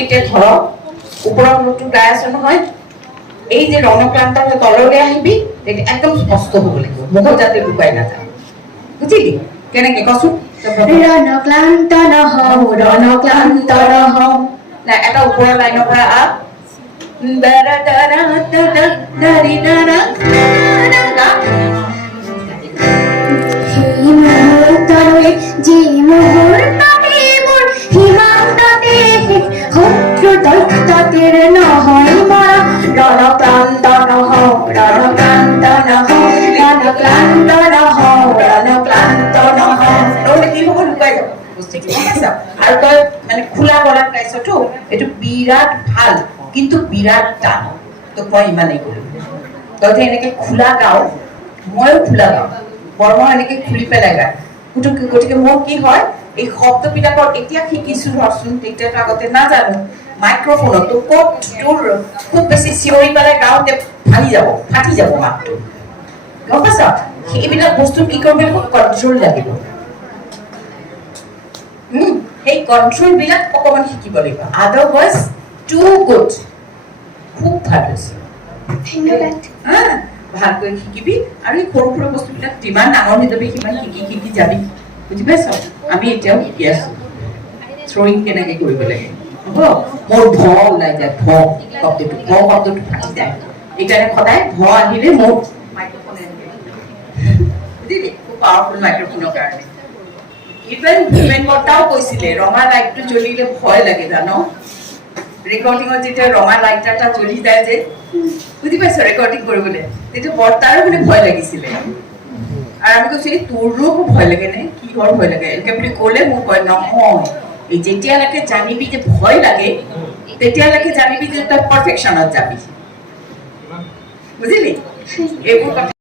ভক্তিতে ধৰক ওপৰত মুখটো গাই আছো নহয় এই যে ৰণক্লান্ত তললৈ আহিবি একদম স্পষ্ট হ'ব লাগিব মুখত যাতে লুকাই নাযায় বুজিলি কেনেকে কচোন ৰণক্লান্ত নহওঁ ৰণক্লান্ত নহওঁ না এটা ওপৰৰ লাইনৰ পৰা আপ দাৰা দাৰা দাৰা দাৰি দাৰা সেই মুহূৰ্তলৈ যি মুহূৰ্ততে মোৰ সীমান্ততে শত্ৰু তত্ত্বতেৰ নহয় মৰা ৰণক্লান্ত নহওঁ ৰণক্লান্ত নহওঁ ৰণক্লান্ত নহওঁ ৰণক্লান্ত নহওঁ নহ'লে কি হ'ব লুকাই যাব বস্তুটো ঠিক আছে আৰু তই মানে খোলা গলাত গাইছতো এইটো বিৰাট ভাল কিন্তু বিৰাট টান তো মই ইমানেই কৰিম তই যে এনেকে খোলা গাওঁ ময়ো খোলা গাওঁ বৰমা এনেকে খুলি পেলাই গায় গতিকে মোৰ কি হয় এই শব্দবিলাকৰ এতিয়া শিকিছো ধৰচোন তেতিয়াতো আগতে নাজানো মাইক্ৰফোনতো ক'ত তোৰ খুব বেছি চিঞৰি পেলাই গাওঁতে ফাটি যাব মাতটো গম পাইছ সেইবিলাক বস্তু কি কৰিব লাগিব কণ্ট্ৰল লাগিব সেই কণ্ট্ৰল বিলাক অকমান শিকিব লাগিব আদাৰৱাইজ টু গুড খুব ভাল হৈছে ধন্যবাদ ভালকৈ শিকিবি আৰু এই সৰু সৰু বস্তুবিলাক যিমান ডাঙৰ হৈ যাবি সিমান শিকি যাবি বুজি পাইছ আমি এতিয়াও শিকি আছো থ্ৰয়িং কেনেকে কৰিব লাগে হ'ব মোৰ ভ ওলাই যায় ভ শব্দটো ফাটি যায় এইকাৰণে সদায় ভ আহিলে মোৰ মাইক্ৰফোনে বুজিলি খুব পাৱাৰফুল মাইক্ৰফোনৰ কাৰণে ইভেন ভূপেন বৰ্তাও কৈছিলে ৰঙা লাইটটো জ্বলিলে ভয় লাগে জানো ৰেকৰ্ডিঙত যেতিয়া ৰঙা লাইট এটা জ্বলি যায় যে বুজি পাইছ ৰেকৰ্ডিং কৰিবলৈ তেতিয়া বৰ্তাৰো মানে ভয় লাগিছিলে আৰু আমি কৈছো এই তোৰো ভয় লাগে নে কিহৰ ভয় লাগে এনেকে বুলি ক'লে মোক কয় নহয় এই যেতিয়ালৈকে জানিবি যে ভয় লাগে তেতিয়ালৈকে জানিবি যে তই পাৰফেকশ্যনত যাবি বুজিলি এইবোৰ কথা